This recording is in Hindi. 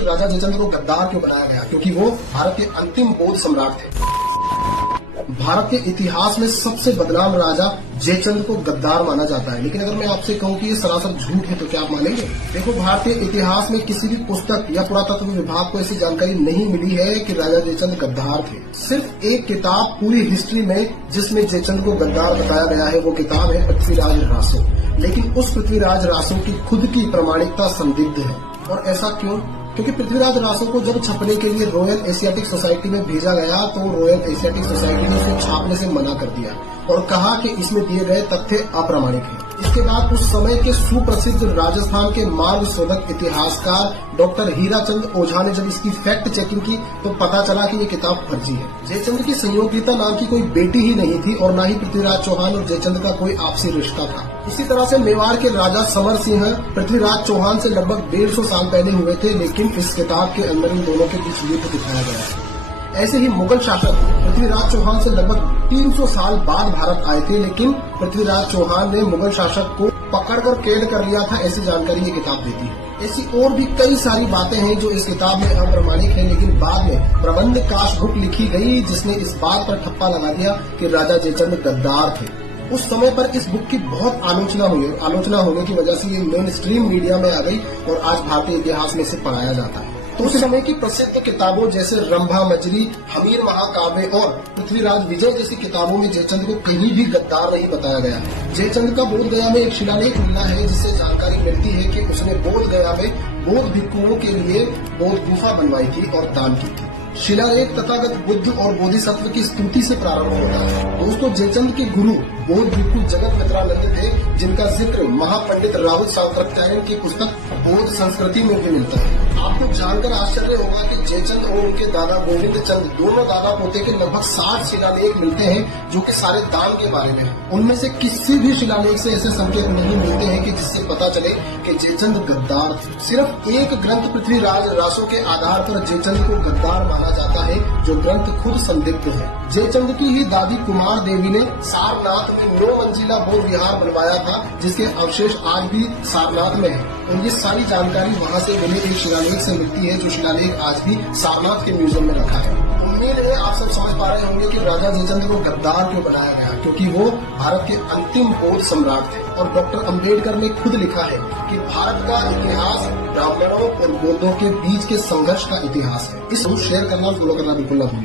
राजा जयचंद्र को गद्दार क्यों बनाया गया? क्योंकि वो भारत के अंतिम बौद्ध सम्राट थे। भारत के इतिहास में सबसे बदनाम राजा जयचंद्र को गद्दार माना जाता है, लेकिन अगर मैं आपसे कहूं कि ये सरासर झूठ है तो क्या आप मानेंगे? देखो, भारतीय इतिहास में किसी भी पुस्तक या पुरातत्व विभाग को ऐसी जानकारी नहीं मिली है कि राजा जयचंद्र गद्दार थे। सिर्फ एक किताब पूरी हिस्ट्री में जिसमें जयचंद्र को गद्दार बताया गया है, वो किताब है पृथ्वीराज रासो। लेकिन उस पृथ्वीराज रासो की खुद की प्रामाणिकता संदिग्ध है। और ऐसा क्यों? क्योंकि पृथ्वीराज रासो को जब छपने के लिए रॉयल एशियाटिक सोसाइटी में भेजा गया तो रॉयल एशियाटिक सोसाइटी ने उसे छापने से मना कर दिया और कहा कि इसमें दिए गए तथ्य अप्रामाणिक हैं। इसके बाद उस समय के सुप्रसिद्ध राजस्थान के मार्ग शोधक इतिहासकार डॉक्टर हीराचंद ओझा ने जब इसकी फैक्ट चेकिंग की तो पता चला कि ये किताब फर्जी है। जयचंद्र की संयोगिता नाम की कोई बेटी ही नहीं थी और न ही पृथ्वीराज चौहान और जयचंद्र का कोई आपसी रिश्ता था। इसी तरह से मेवाड़ के राजा समर सिंह पृथ्वीराज चौहान से लगभग 150 साल पहले हुए थे, लेकिन इस किताब के अंदर इन दोनों के बीच युद्ध दिखाया गया है। ऐसे ही मुगल शासक पृथ्वीराज चौहान से लगभग 300 साल बाद भारत आए थे, लेकिन पृथ्वीराज चौहान ने मुगल शासक को पकड़कर कैद कर लिया था, ऐसी जानकारी ये किताब देती है। ऐसी और भी कई सारी बातें हैं जो इस किताब में अप्रामाणिक है, लेकिन बाद में प्रबंध काश बुक लिखी गई जिसने इस बात पर ठप्पा लगा दिया कि राजा जयचंद्र गद्दार थे। उस समय पर इस बुक की बहुत आलोचना होने की वजह से ये मेन स्ट्रीम मीडिया में आ गई और आज भारतीय इतिहास में इसे पढ़ाया जाता है। तो उस समय की प्रसिद्ध किताबों जैसे रंभा मजरी, हमीर महाकाव्य और पृथ्वीराज विजय जैसी किताबों में जयचंद्र को कहीं भी गद्दार नहीं बताया गया। जयचंद्र का बोध गया में एक शिलालेख मिला है जिससे जानकारी मिलती है कि उसने बोध गया में बौद्ध भिक्षुओं के लिए बौद्ध गुफा बनवाई थी और दान की थी। शिलालेख तथागत बुद्ध और बोधिसत्व की स्तुति से प्रारंभ होता है। दोस्तों, जयचंद्र के गुरु बौद्ध भिक्षु जगत मित्रानंद थे, जिनका जिक्र महापंडित राहुल सातत्यायन की पुस्तक बौद्ध संस्कृति में भी मिलता है। आपको जानकर आश्चर्य होगा कि जयचंद्र और उनके दादा गोविंद चंद दोनों दादा पोते के लगभग 60 शिलालेख मिलते हैं जो कि सारे दान के बारे में हैं। उनमें से किसी भी शिलालेख से ऐसे संकेत नहीं मिलते हैं कि जिससे पता चले कि जयचंद्र गद्दार थे। सिर्फ एक ग्रंथ पृथ्वीराज रासो के आधार पर जयचंद्र को गद्दार माना जाता है, जो ग्रंथ खुद संदिग्ध है। जयचंद्र की ही दादी कुमार देवी ने सारनाथ में 9 मंजिला बौद्ध विहार बनवाया था, जिसके अवशेष आज भी सारनाथ में है और ये सारी जानकारी वहाँ से मिले एक शिलालेख से मिलती है, जो शिलालेख आज भी सारनाथ के म्यूजियम में रखा है। उम्मीद है आप सब समझ पा रहे होंगे कि राजा जयचंद्र को गद्दार क्यों बनाया गया, क्योंकि वो भारत के अंतिम बौद्ध सम्राट थे। और डॉक्टर अम्बेडकर ने खुद लिखा है कि भारत का इतिहास ब्राह्मणों और बौद्धों के बीच के संघर्ष का इतिहास है। इस शेयर करना, फॉलो करना बिल्कुल न भूलें।